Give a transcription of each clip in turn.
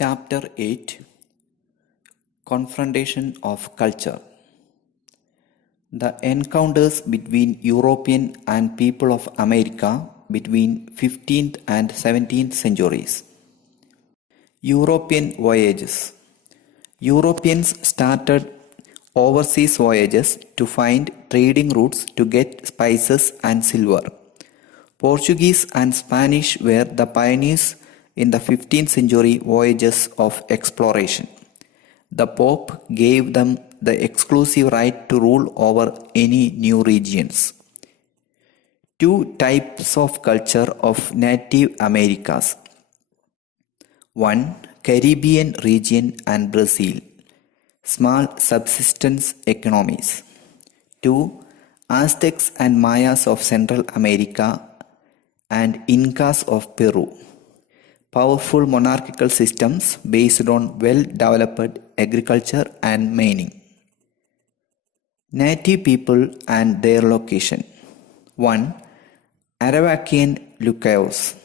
Chapter 8 Confrontation of Culture. The encounters between European and people of America between 15th and 17th centuries. European voyages. Europeans started overseas voyages to find trading routes to get spices and silver. Portuguese and Spanish were the pioneers in the 15th century voyages of exploration. The Pope gave them the exclusive right to rule over any new regions. Two types of culture of Native Americas. 1. Caribbean region and Brazil. Small subsistence economies. 2. Aztecs and Mayas of Central America and Incas of Peru. Powerful monarchical systems based on well-developed agriculture and mining. Native people and their location. 1. Arawakan Lucayos,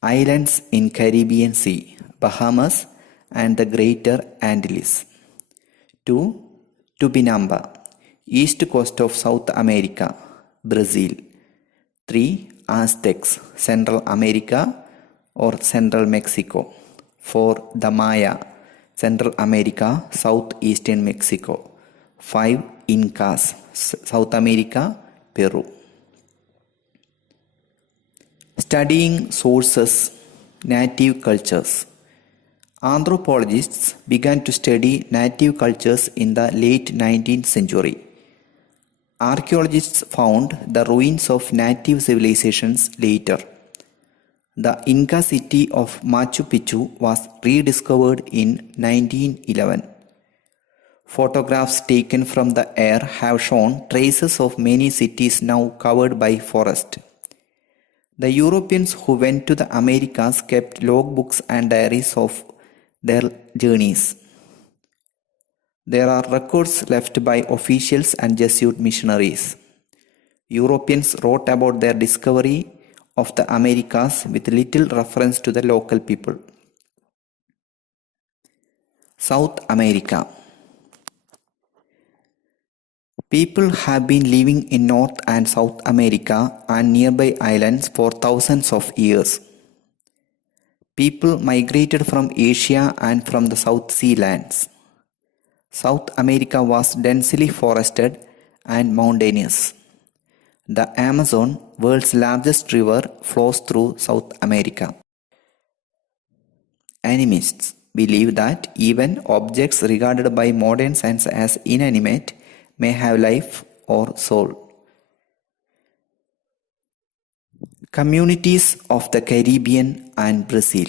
islands in Caribbean Sea, Bahamas and the Greater Antilles. 2. Tupinamba, east coast of South America, Brazil. 3. Aztecs, Central America or Central Mexico. 4. The Maya, Central America, Southeastern Mexico. 5. Incas, South America, Peru. Studying sources, native cultures. Anthropologists began to study native cultures in the late 19th century. Archaeologists found the ruins of native civilizations later. The Inca city of Machu Picchu was rediscovered in 1911. Photographs taken from the air have shown traces of many cities now covered by forest. The Europeans who went to the Americas kept logbooks and diaries of their journeys. There are records left by officials and Jesuit missionaries. Europeans wrote about their discovery of the Americas with little reference to the local people. South America. People have been living in North and South America and nearby islands for thousands of years. People migrated from Asia and from the South Sea lands. South America was densely forested and mountainous. The Amazon, world's largest river, flows through South America. Animists believe that even objects regarded by modern science as inanimate may have life or soul. Communities of the Caribbean and Brazil.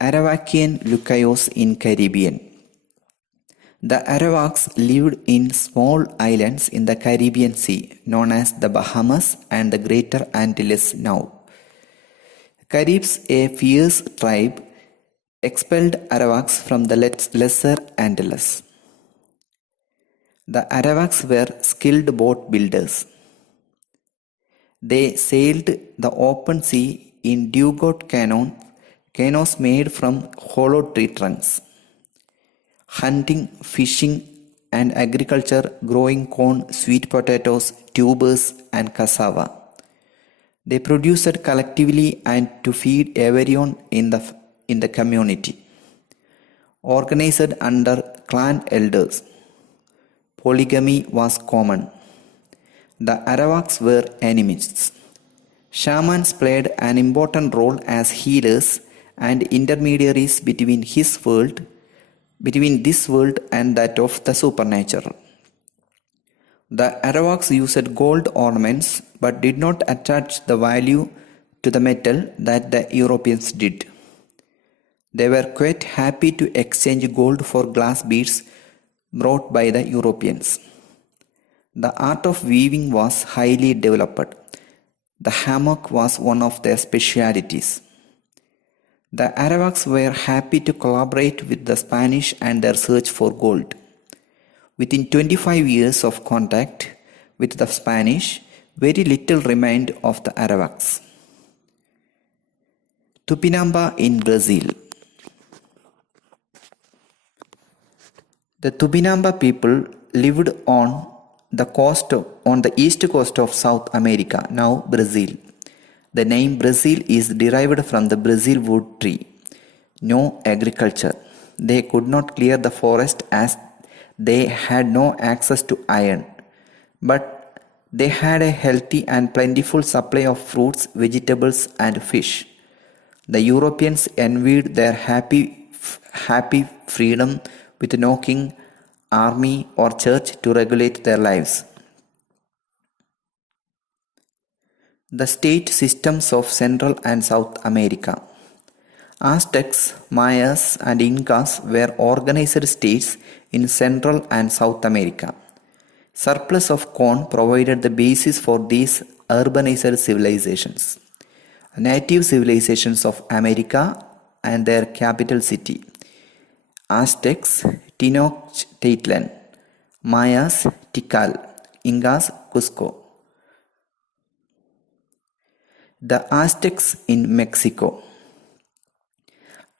Arawakan Lucayos in Caribbean. The Arawaks lived in small islands in the Caribbean Sea, known as the Bahamas and the Greater Antilles now. Caribs, a fierce tribe, expelled Arawaks from the Lesser Antilles. The Arawaks were skilled boat builders. They sailed the open sea in dugout canoes made from hollow tree trunks. Hunting, fishing and agriculture, growing corn, sweet potatoes, tubers and cassava. They produced collectively and to feed everyone in the community. Organized under clan elders. Polygamy was common. The Arawaks were animists. Shamans played an important role as healers and intermediaries between this world and that of the supernatural. The Arawaks used gold ornaments but did not attach the value to the metal that the Europeans did. They were quite happy to exchange gold for glass beads brought by the Europeans. The art of weaving was highly developed. The hammock was one of their specialities. The Arawaks were happy to collaborate with the Spanish and their search for gold. Within 25 years of contact with the Spanish, very little remained of the Arawaks. Tupinamba in Brazil. The Tupinamba people lived on the east coast of South America, now Brazil. The name Brazil is derived from the Brazil wood tree. No agriculture. They could not clear the forest as they had no access to iron. But they had a healthy and plentiful supply of fruits, vegetables, and fish. The Europeans envied their happy freedom with no king, army, or church to regulate their lives. The state systems of Central and South America. Aztecs, Mayas, and Incas were organized states in Central and South America. Surplus of corn provided the basis for these urbanized civilizations. Native civilizations of America and their capital city. Aztecs, Tenochtitlan. Mayas, Tikal. Incas, Cusco. The Aztecs in Mexico.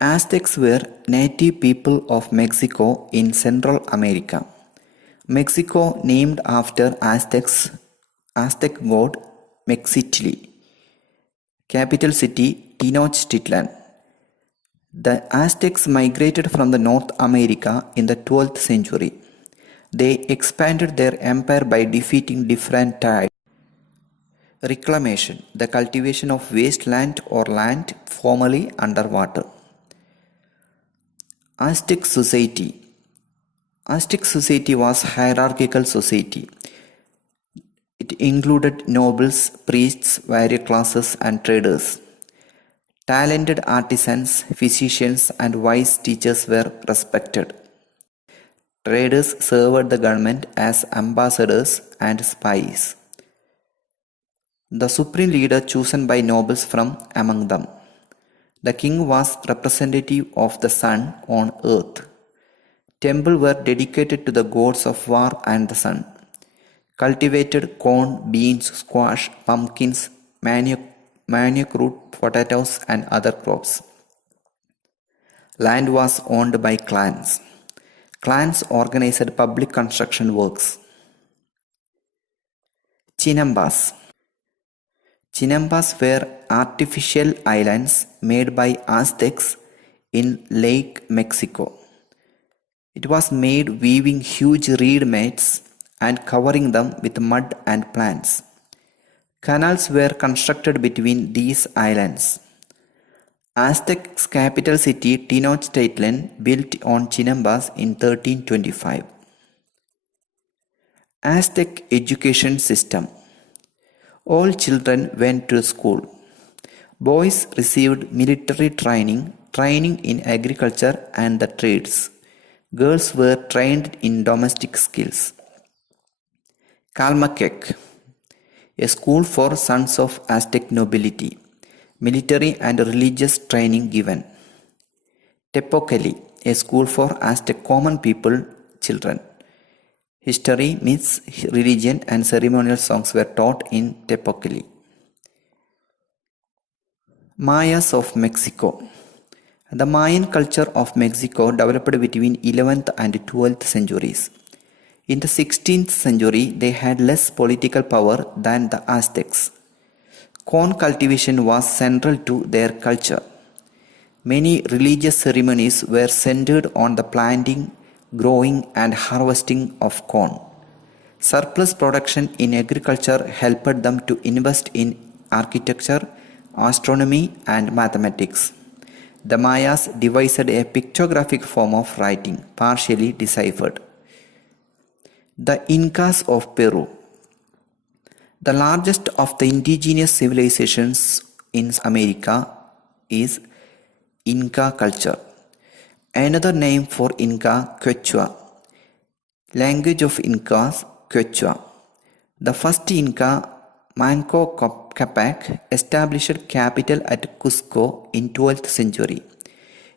Aztecs were native people of Mexico in Central America. Mexico named after Aztec god Mexitli. Capital city Tenochtitlan. The Aztecs migrated from the North America in the 12th century. They expanded their empire by defeating different tribes. Reclamation, the cultivation of wasteland or land formerly underwater. Aztec society. Aztec society was hierarchical society. It included nobles, priests, warrior classes, and traders. Talented artisans, physicians, and wise teachers were respected. Traders served the government as ambassadors and spies. The supreme leader chosen by nobles from among them. The king was representative of the sun on earth. Temples were dedicated to the gods of war and the sun. Cultivated corn, beans, squash, pumpkins, manioc root, potatoes, and other crops. Land was owned by clans. Clans organized public construction works. Chinambas. Chinambas were artificial islands made by Aztecs in Lake Mexico. It was made weaving huge reed mats and covering them with mud and plants. Canals were constructed between these islands. Aztec's capital city Tenochtitlan built on Chinambas in 1325. Aztec education system. All children went to school. Boys received military training in agriculture and the trades. Girls were trained in domestic skills. Calmaquec, a school for sons of Aztec nobility, military and religious training given. Tepocali, a school for Aztec common people children. History, myths, religion, and ceremonial songs were taught in Tepocali. Mayas of Mexico. The Mayan culture of Mexico developed between 11th and 12th centuries. In the 16th century, they had less political power than the Aztecs. Corn cultivation was central to their culture. Many religious ceremonies were centered on the planting, growing, and harvesting of corn. Surplus production in agriculture helped them to invest in architecture, astronomy, and mathematics. The Mayas devised a pictographic form of writing, partially deciphered. The Incas of Peru. The largest of the indigenous civilizations in America is Inca culture. Another name for Inca, Quechua. Language of Incas, Quechua. The first Inca, Manco Capac, established capital at Cusco in 12th century.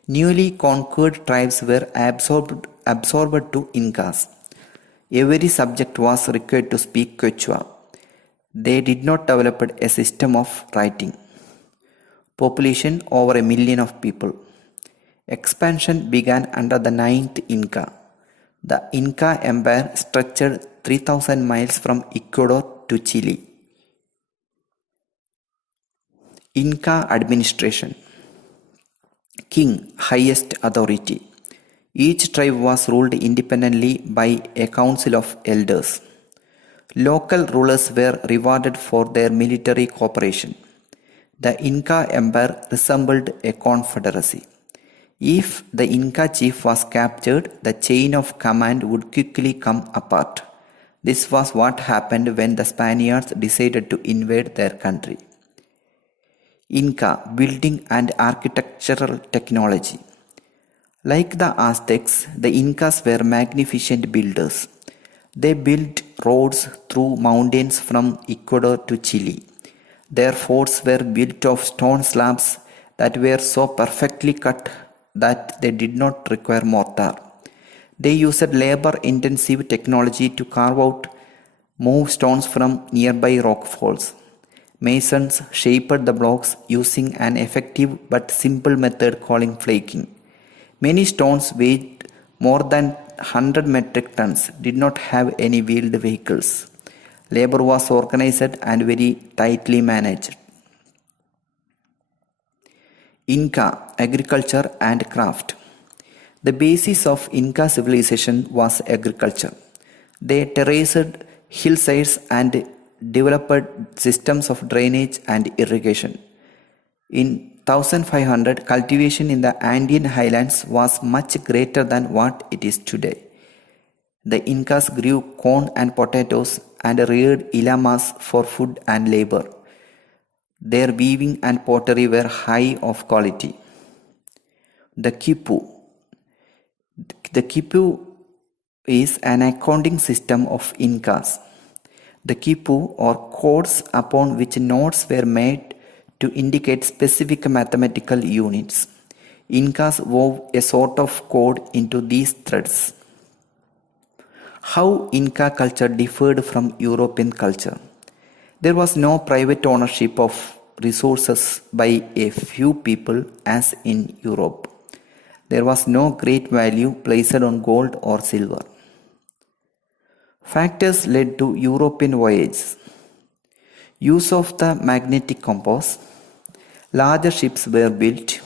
Newly conquered tribes were absorbed to Incas. Every subject was required to speak Quechua. They did not develop a system of writing. Population over 1 million of people. Expansion began under the 9th Inca. The Inca Empire stretched 3,000 miles from Ecuador to Chile. Inca administration. King, highest authority. Each tribe was ruled independently by a council of elders. Local rulers were rewarded for their military cooperation. The Inca Empire resembled a confederacy. If the Inca chief was captured, the chain of command would quickly come apart. This was what happened when the Spaniards decided to invade their country. Inca building and architectural technology. Like the Aztecs, the Incas were magnificent builders. They built roads through mountains from Ecuador to Chile. Their forts were built of stone slabs that were so perfectly cut that they did not require mortar. They used labor-intensive technology to carve out move stones from nearby rock falls. Masons shaped the blocks using an effective but simple method called flaking. Many stones weighed more than 100 metric tons, did not have any wheeled vehicles. Labor was organized and very tightly managed. Inca agriculture and craft. The basis of Inca civilization was agriculture. They terraced hillsides and developed systems of drainage and irrigation. In 1500, cultivation in the Andean highlands was much greater than what it is today. The Incas grew corn and potatoes and reared llamas for food and labor. Their weaving and pottery were high of quality. The Quipu. The Quipu is an accounting system of Incas. The Quipu or codes upon which notes were made to indicate specific mathematical units. Incas wove a sort of code into these threads. How Inca culture differed from European culture. There was no private ownership of resources by a few people as in Europe. There was no great value placed on gold or silver. Factors led to European voyages. Use of the magnetic compass. Larger ships were built.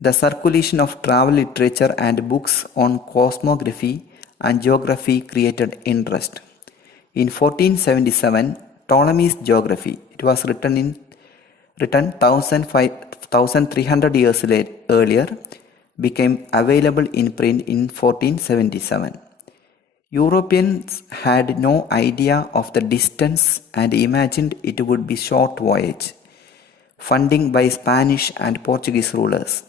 The circulation of travel literature and books on cosmography and geography created interest. In 1477, Ptolemy's Geography, it was written 1300 years earlier, became available in print in 1477. Europeans had no idea of the distance and imagined it would be short voyage. Funding by Spanish and Portuguese rulers.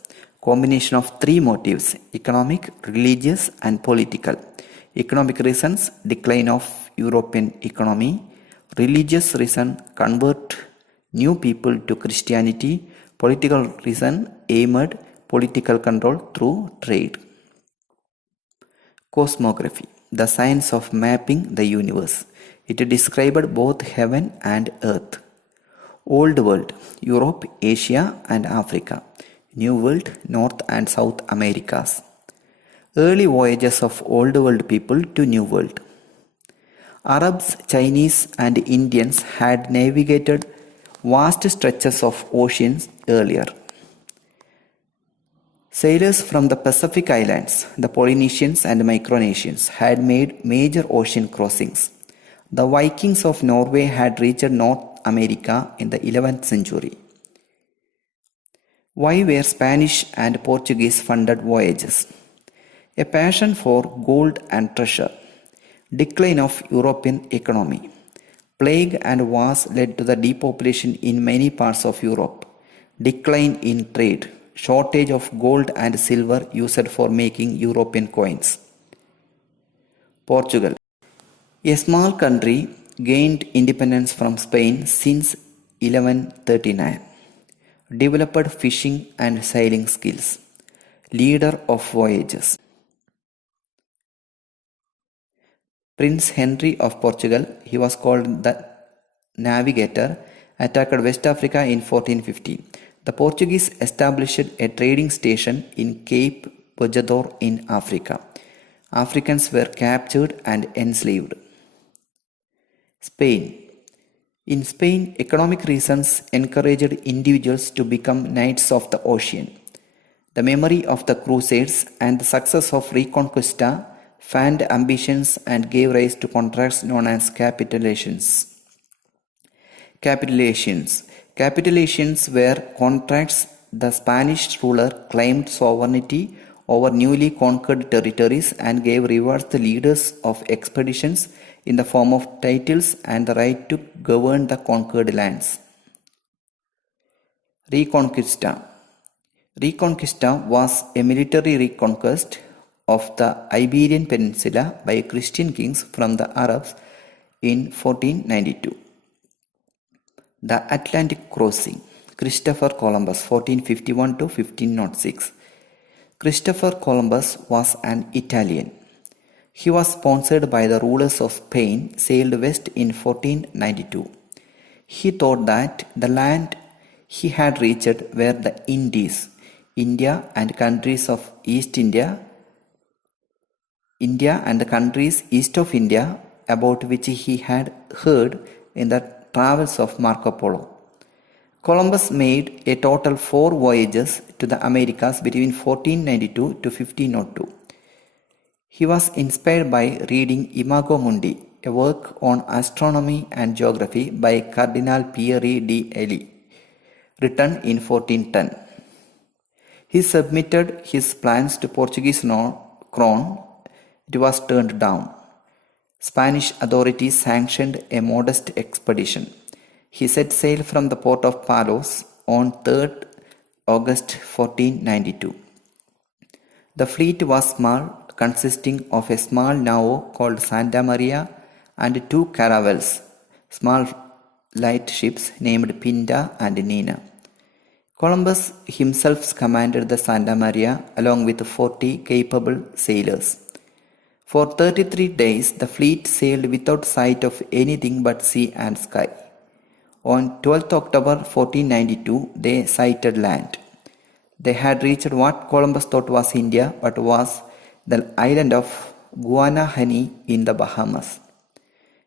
Combination of three motives: economic, religious and political. Economic reasons: decline of European economy. Religious reason: convert new people to Christianity. Political reason: aimed political control through trade. Cosmography, the science of mapping the universe. It described both heaven and earth. Old World, Europe, Asia and Africa. New World, North and South Americas. Early voyages of Old World people to New World. Arabs, Chinese and Indians had navigated vast stretches of oceans earlier. Sailors from the Pacific Islands, the Polynesians and Micronesians, had made major ocean crossings. The Vikings of Norway had reached North America in the 11th century. Why were Spanish and Portuguese funded voyages? A passion for gold and treasure. Decline of European economy. Plague and wars led to the depopulation in many parts of Europe. Decline in trade. Shortage of gold and silver used for making European coins. Portugal. A small country gained independence from Spain since 1139. Developed fishing and sailing skills. Leader of voyages. Prince Henry of Portugal, he was called the Navigator, attacked West Africa in 1450. The Portuguese established a trading station in Cape Bojador in Africa. Africans were captured and enslaved. Spain. In Spain, economic reasons encouraged individuals to become knights of the ocean. The memory of the Crusades and the success of Reconquista fanned ambitions and gave rise to contracts known as capitulations. Capitulations were contracts the Spanish ruler claimed sovereignty over newly conquered territories and gave rewards to leaders of expeditions in the form of titles and the right to govern the conquered lands. Reconquista was a military reconquest of the Iberian Peninsula by Christian kings from the Arabs in 1492. The Atlantic Crossing. Christopher Columbus, 1451 to 1506. Christopher Columbus was an Italian. He was sponsored by the rulers of Spain, sailed west in 1492. He thought that the land he had reached were the Indies, India and countries of India and the countries east of India, about which he had heard in the travels of Marco Polo. Columbus made a total 4 voyages to the Americas between 1492 to 1502. He was inspired by reading Imago Mundi, a work on astronomy and geography by Cardinal Pierre de Ely, written in 1410. He submitted his plans to Portuguese crown. It was turned down. Spanish authorities sanctioned a modest expedition. He set sail from the port of Palos on 3rd August 1492. The fleet was small, consisting of a small nao called Santa Maria and 2 caravels, small light ships named Pinta and Nina. Columbus himself commanded the Santa Maria along with 40 capable sailors. For 33 days, the fleet sailed without sight of anything but sea and sky. On 12th October 1492, they sighted land. They had reached what Columbus thought was India, but was the island of Guanahani in the Bahamas.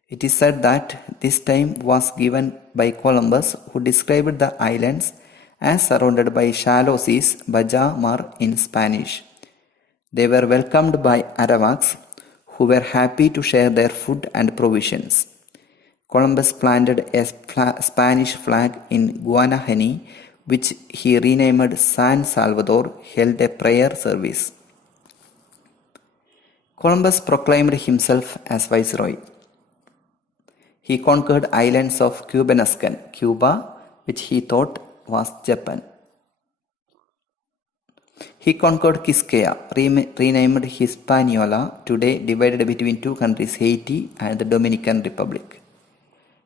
It is said that this time was given by Columbus, who described the islands as surrounded by shallow seas, Baja Mar in Spanish. They were welcomed by Arawaks, who were happy to share their food and provisions. Columbus planted a Spanish flag in Guanahani, which he renamed San Salvador, held a prayer service. Columbus proclaimed himself as Viceroy. He conquered islands of Cubanascan, Cuba, which he thought was Japan. He conquered Quisqueya, renamed Hispaniola, today divided between 2 countries, Haiti and the Dominican Republic.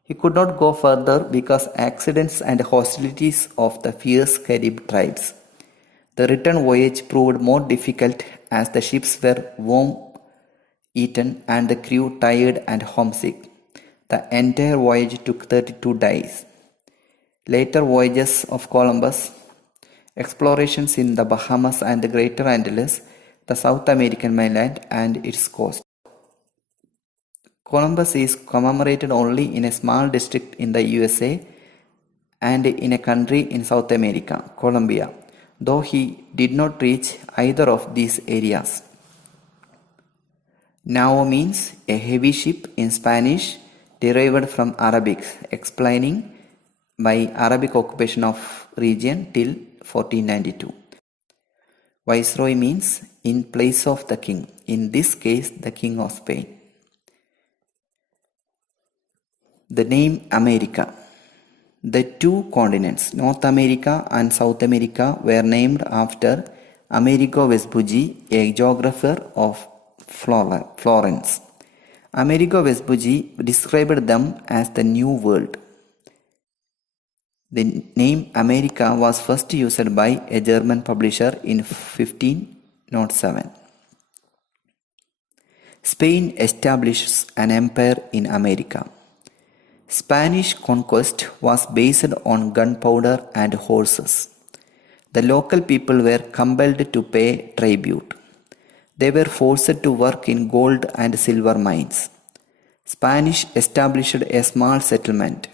He could not go further because accidents and hostilities of the fierce Carib tribes. The return voyage proved more difficult as the ships were worm-eaten and the crew tired and homesick. The entire voyage took 32 days. Later voyages of Columbus, explorations in the Bahamas and the Greater Antilles, the South American mainland and its coast. Columbus is commemorated only in a small district in the USA and in a country in South America, Colombia, though he did not reach either of these areas. Nao means a heavy ship in Spanish, derived from Arabic, explaining by Arabic occupation of region till 1492. Viceroy means in place of the king, in this case the King of Spain. The name America. The 2 continents, North America and South America, were named after Amerigo Vespucci, a geographer of Florence. Amerigo Vespucci described them as the New World. The name America was first used by a German publisher in 1507. Spain establishes an empire in America. Spanish conquest was based on gunpowder and horses. The local people were compelled to pay tribute. They were forced to work in gold and silver mines. Spanish established a small settlement.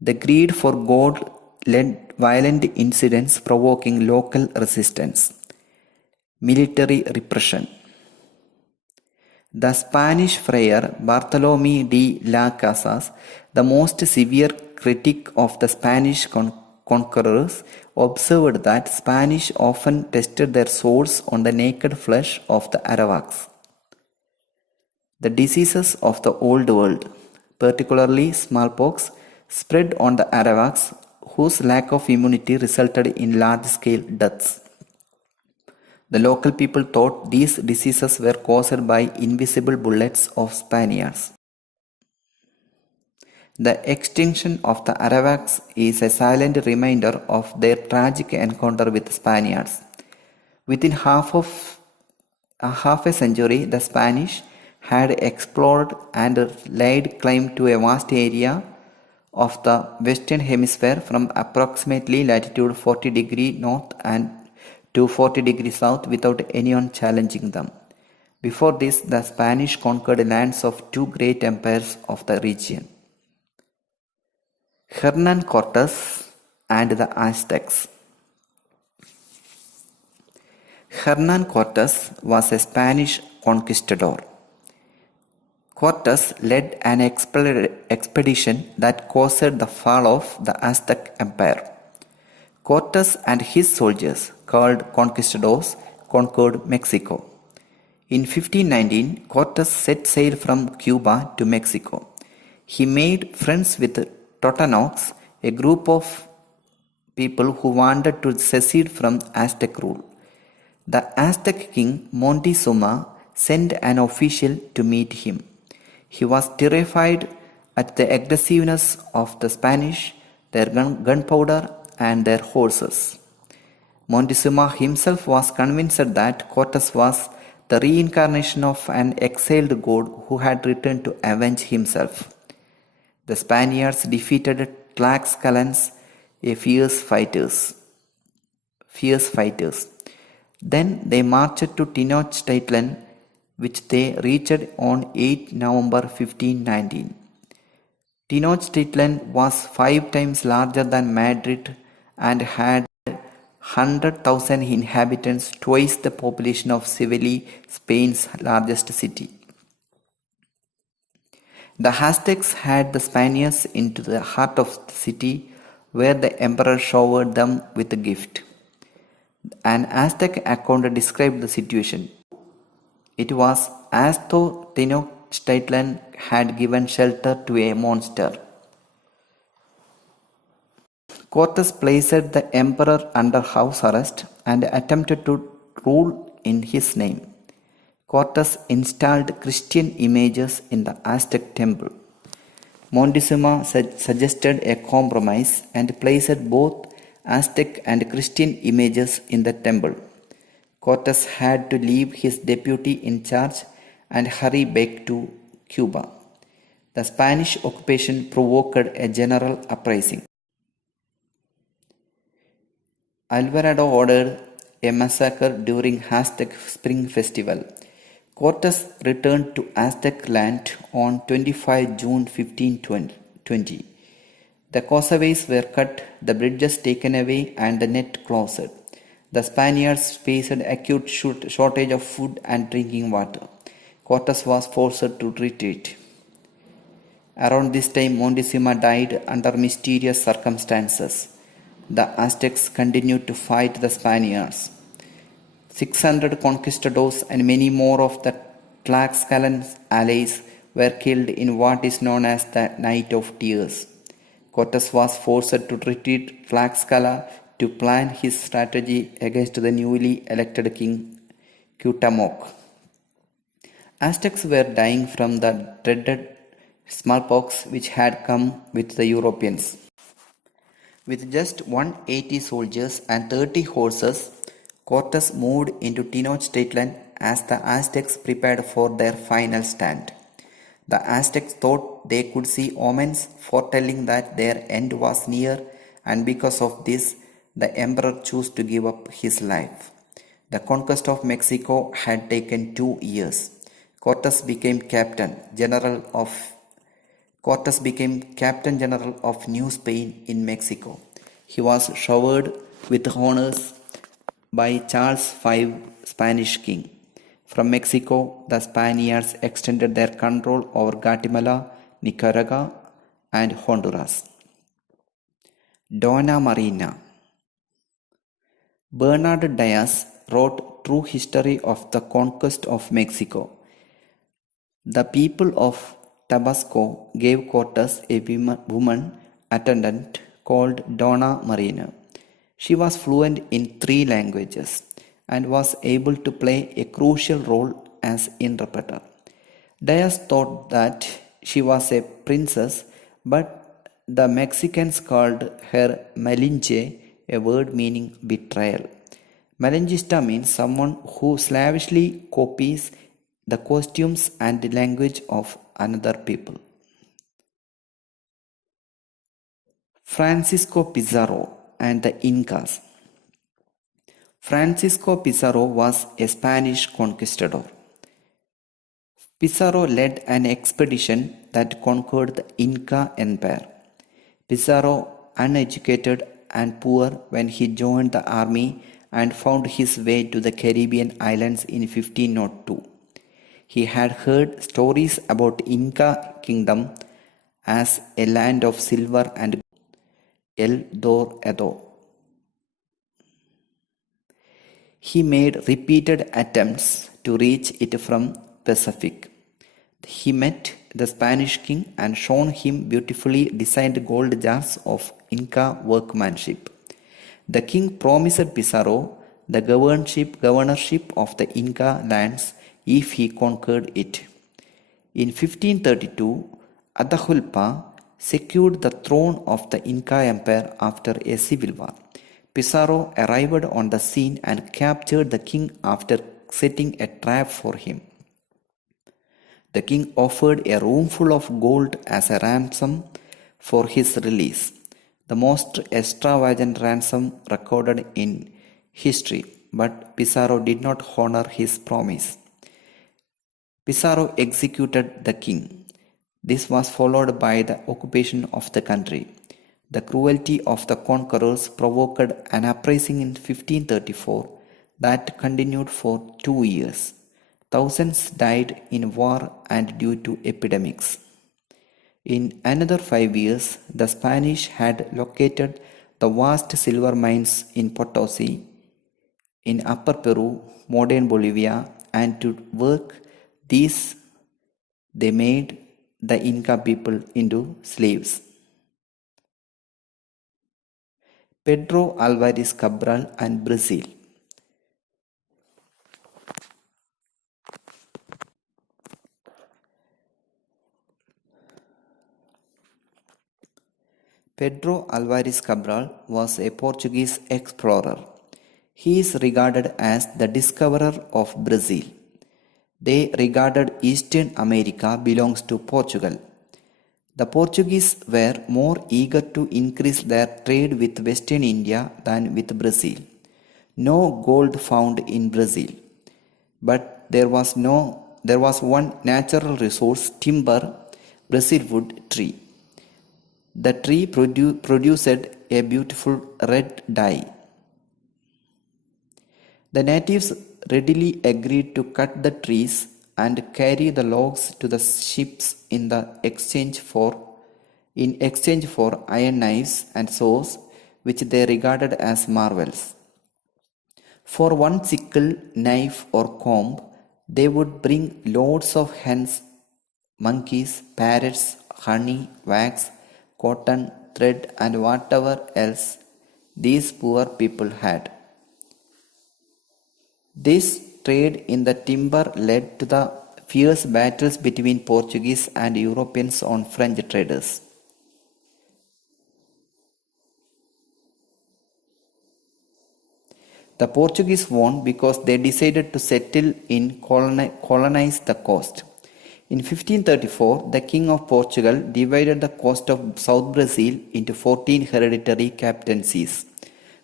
The greed for gold led violent incidents provoking local resistance. Military repression. The Spanish friar Bartolomé de las Casas, the most severe critic of the Spanish conquerors, observed that Spanish often tested their swords on the naked flesh of the Arawaks. The diseases of the Old World, particularly smallpox, spread on the Arawaks, whose lack of immunity resulted in large-scale deaths. The local people thought these diseases were caused by invisible bullets of Spaniards. The extinction of the Arawaks is a silent reminder of their tragic encounter with Spaniards. Within half a century, the Spanish had explored and laid claim to a vast area of the Western Hemisphere from approximately latitude 40 degrees north and to 40 degrees south without anyone challenging them. Before this, the Spanish conquered lands of two great empires of the region. Hernán Cortés and the Aztecs. Hernán Cortés was a Spanish conquistador. Cortés led an expedition that caused the fall of the Aztec Empire. Cortés and his soldiers, called conquistadors, conquered Mexico. In 1519, Cortés set sail from Cuba to Mexico. He made friends with Totonacs, a group of people who wanted to secede from Aztec rule. The Aztec king Montezuma sent an official to meet him. He was terrified at the aggressiveness of the Spanish, their gunpowder, and their horses. Montezuma himself was convinced that Cortés was the reincarnation of an exiled god who had returned to avenge himself. The Spaniards defeated Tlaxcalans, fierce fighters. Then they marched to Tenochtitlan, which they reached on 8 November 1519. Tenochtitlan was 5 times larger than Madrid and had 100,000 inhabitants, twice the population of Seville, Spain's largest city. The Aztecs had the Spaniards into the heart of the city, where the emperor showered them with a gift. An Aztec account described the situation. It was as though Tenochtitlan had given shelter to a monster. Cortés placed the emperor under house arrest and attempted to rule in his name. Cortés installed Christian images in the Aztec temple. Montezuma suggested a compromise and placed both Aztec and Christian images in the temple. Cortés had to leave his deputy in charge and hurry back to Cuba. The Spanish occupation provoked a general uprising. Alvarado ordered a massacre during Aztec Spring Festival. Cortés returned to Aztec land on 25 June 1520. The causeways were cut, the bridges taken away, and the net closed. The Spaniards faced acute shortage of food and drinking water. Cortés was forced to retreat. Around this time, Montezuma died under mysterious circumstances. The Aztecs continued to fight the Spaniards. 600 conquistadors and many more of the Tlaxcalan allies were killed in what is known as the Night of Tears. Cortés was forced to retreat Tlaxcala to plan his strategy against the newly elected king Cuauhtémoc. Aztecs were dying from the dreaded smallpox which had come with the Europeans. With just 180 soldiers and 30 horses, Cortés moved into Tenochtitlan as the Aztecs prepared for their final stand. The Aztecs thought they could see omens foretelling that their end was near, and because of this, the emperor chose to give up his life. The conquest of Mexico had taken 2 years. Cortes became Captain General of New Spain in Mexico. He was showered with honors by Charles V, Spanish king. From Mexico, the Spaniards extended their control over Guatemala, Nicaragua, and Honduras. Dona Marina. Bernard Diaz wrote True History of the Conquest of Mexico. The people of Tabasco gave Cortes a woman attendant called Dona Marina. She was fluent in 3 languages and was able to play a crucial role as interpreter. Diaz thought that she was a princess, but the Mexicans called her Malinche, a word meaning betrayal. Malingista means someone who slavishly copies the costumes and language of another people. Francisco Pizarro and the Incas. Francisco Pizarro was a Spanish conquistador. Pizarro led an expedition that conquered the Inca Empire. Pizarro, uneducated and poor when he joined the army and found his way to the Caribbean islands in 1502. He had heard stories about Inca kingdom as a land of silver and El Dorado. He made repeated attempts to reach it from Pacific. He met the Spanish king and shown him beautifully designed gold jars of Inca workmanship. The king promised Pizarro the governorship of the Inca lands if he conquered it. In 1532, Atahualpa secured the throne of the Inca Empire after a civil war. Pizarro arrived on the scene and captured the king after setting a trap for him. The king offered a roomful of gold as a ransom for his release, the most extravagant ransom recorded in history, but Pizarro did not honor his promise. Pizarro executed the king. This was followed by the occupation of the country. The cruelty of the conquerors provoked an uprising in 1534 that continued for 2 years. Thousands died in war and due to epidemics. In another 5 years, the Spanish had located the vast silver mines in Potosi, in Upper Peru, modern Bolivia, and to work these, they made the Inca people into slaves. Pedro Alvarez Cabral and Brazil. Pedro Alvarez Cabral was a Portuguese explorer. He is regarded as the discoverer of Brazil. They regarded Eastern America belongs to Portugal. The Portuguese were more eager to increase their trade with Western India than with Brazil. No gold found in Brazil, but there was one natural resource, timber, Brazil wood tree. The tree produced a beautiful red dye. The natives readily agreed to cut the trees and carry the logs to the ships in exchange for iron knives and saws, which they regarded as marvels. For one sickle, knife, or comb, they would bring loads of hens, monkeys, parrots, honey, wax, cotton, thread, and whatever else these poor people had. This trade in the timber led to the fierce battles between Portuguese and Europeans on French traders. The Portuguese won because they decided to settle in colonize the coast. In 1534, the King of Portugal divided the coast of South Brazil into 14 hereditary captaincies.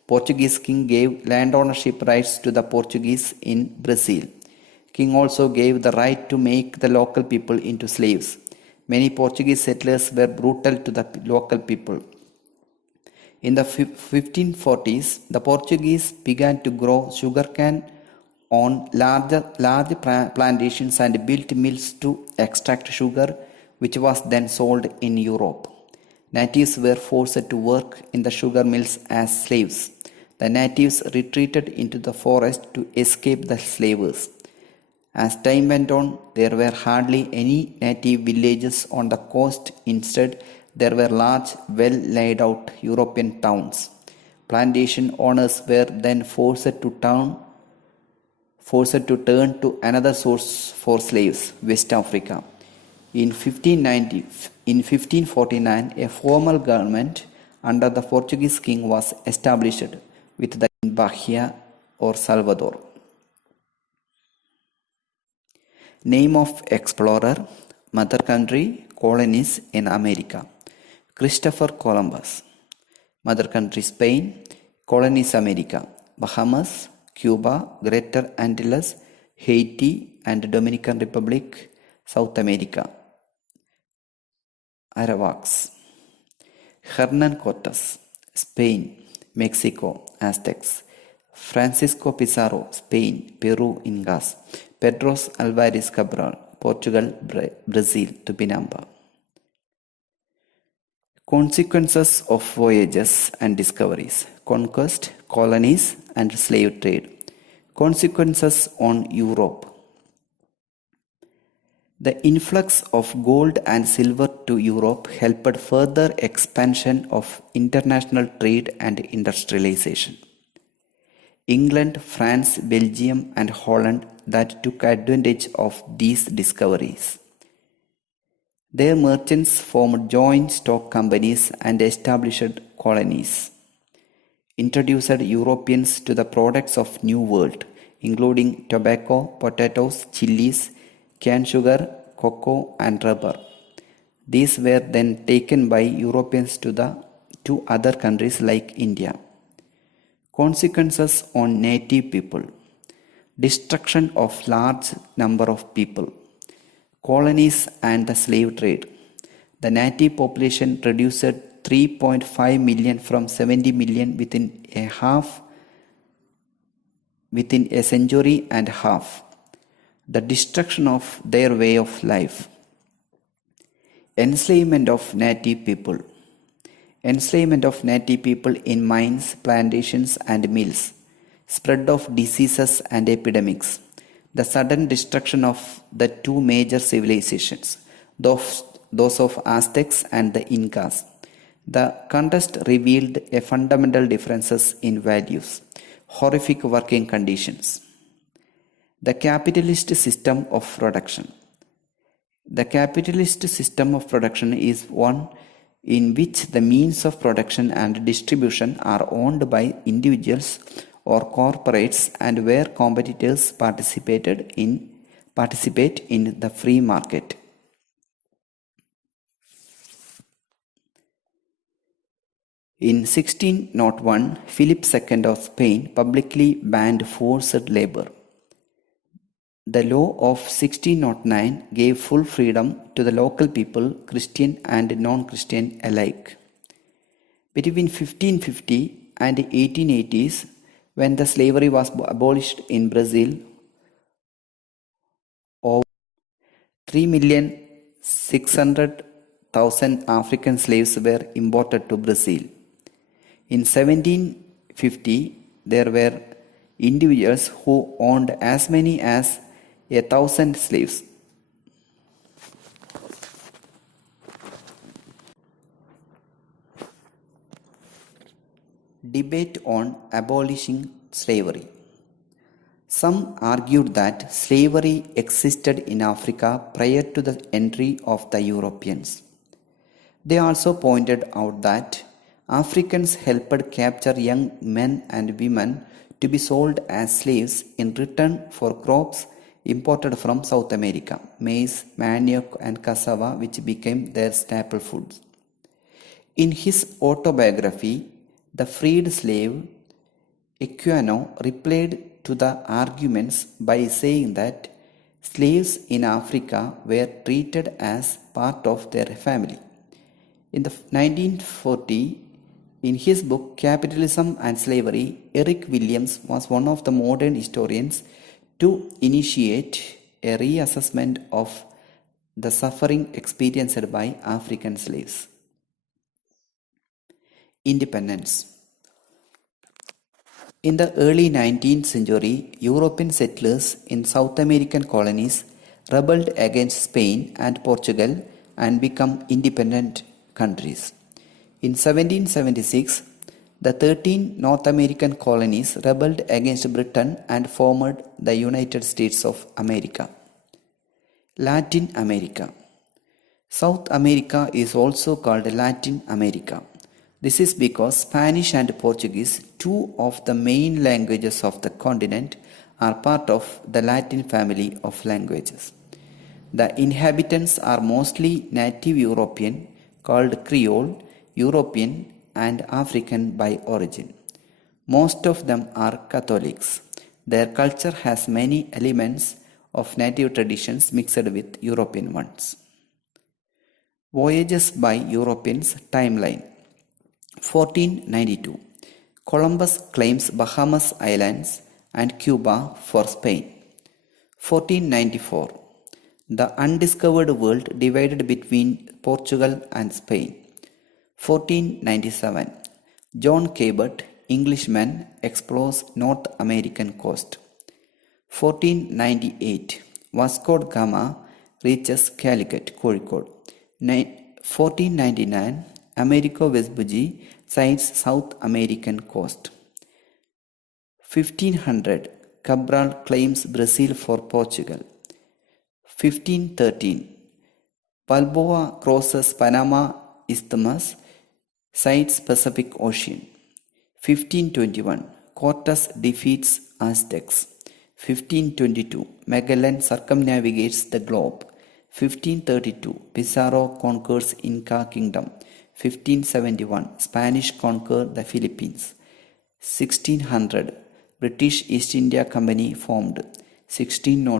Portuguese king gave land ownership rights to the Portuguese in Brazil. King also gave the right to make the local people into slaves. Many Portuguese settlers were brutal to the local people. In the 1540s, the Portuguese began to grow sugarcane on large plantations and built mills to extract sugar, which was then sold in Europe. Natives were forced to work in the sugar mills as slaves. The natives retreated into the forest to escape the slavers. As time went on, there were hardly any native villages on the coast. Instead, there were large, well-laid-out European towns. Plantation owners were then forced to turn to another source for slaves, West Africa. In 1549, a formal government under the Portuguese king was established with the in Bahia or Salvador. Name of explorer, mother country, colonies in America. Christopher Columbus. Mother country Spain, colonies America, Bahamas, Cuba, Greater Antilles, Haiti and Dominican Republic, South America. Arawaks. Hernan Cortes, Spain, Mexico, Aztecs. Francisco Pizarro, Spain, Peru, Incas. Pedros Alvarez Cabral, Portugal, Brazil, Tupinamba. Consequences of voyages and discoveries: conquest, colonies, and slave trade. Consequences on Europe. The influx of gold and silver to Europe helped further expansion of international trade and industrialization. England, France, Belgium, and Holland that took advantage of these discoveries. Their merchants formed joint stock companies and established colonies. Introduced Europeans to the products of New World, including tobacco, potatoes, chilies, cane sugar, cocoa, and rubber. These were then taken by Europeans to other countries like India. Consequences on native people. Destruction of large number of people. Colonies and the slave trade. The native population reduced 3.5 million from 70 million within a century and a half. The destruction of their way of life. Enslavement of native people. Enslavement of native people in mines, plantations, and mills. Spread of diseases and epidemics. The sudden destruction of the two major civilizations, those of Aztecs and the Incas. The contest revealed a fundamental differences in values, horrific working conditions. The capitalist system of production. The capitalist system of production is one in which the means of production and distribution are owned by individuals or corporates and where competitors participate in the free market. In 1601, Philip II of Spain publicly banned forced labor. The law of 1609 gave full freedom to the local people, Christian and non-Christian alike. Between 1550 and 1880s, when the slavery was abolished in Brazil, over 3,600,000 African slaves were imported to Brazil. In 1750, there were individuals who owned as many as 1,000 slaves. Debate on abolishing slavery. Some argued that slavery existed in Africa prior to the entry of the Europeans. They also pointed out that Africans helped capture young men and women to be sold as slaves in return for crops imported from South America, maize, manioc, and cassava, which became their staple foods. In his autobiography, The Freed Slave, Equiano replied to the arguments by saying that slaves in Africa were treated as part of their family. In the 1940, in his book Capitalism and Slavery, Eric Williams was one of the modern historians to initiate a reassessment of the suffering experienced by African slaves. Independence. In the early 19th century, European settlers in South American colonies rebelled against Spain and Portugal and became independent countries. In 1776, the 13 North American colonies rebelled against Britain and formed the United States of America. Latin America. South America is also called Latin America. This is because Spanish and Portuguese, two of the main languages of the continent, are part of the Latin family of languages. The inhabitants are mostly native European, called Creole, European, and African by origin. Most of them are Catholics. Their culture has many elements of native traditions mixed with European ones. Voyages by Europeans timeline. 1492. Columbus claims Bahamas Islands and Cuba for Spain. 1494. The undiscovered world divided between Portugal and Spain. 1497. John Cabot, Englishman, explores North American coast. 1498. Vasco da Gama reaches Calicut, Kozhikode. 1499. Americo Vespucci sights South American coast. 1500. Cabral claims Brazil for Portugal. 1513. Balboa crosses Panama Isthmus, sights Pacific Ocean. 1521. Cortes defeats Aztecs. 1522. Magellan circumnavigates the globe. 1532. Bizzaro conquers Inca kingdom. 1571. Spanish conquer the Philippines. 1600. British East India Company formed. 1601.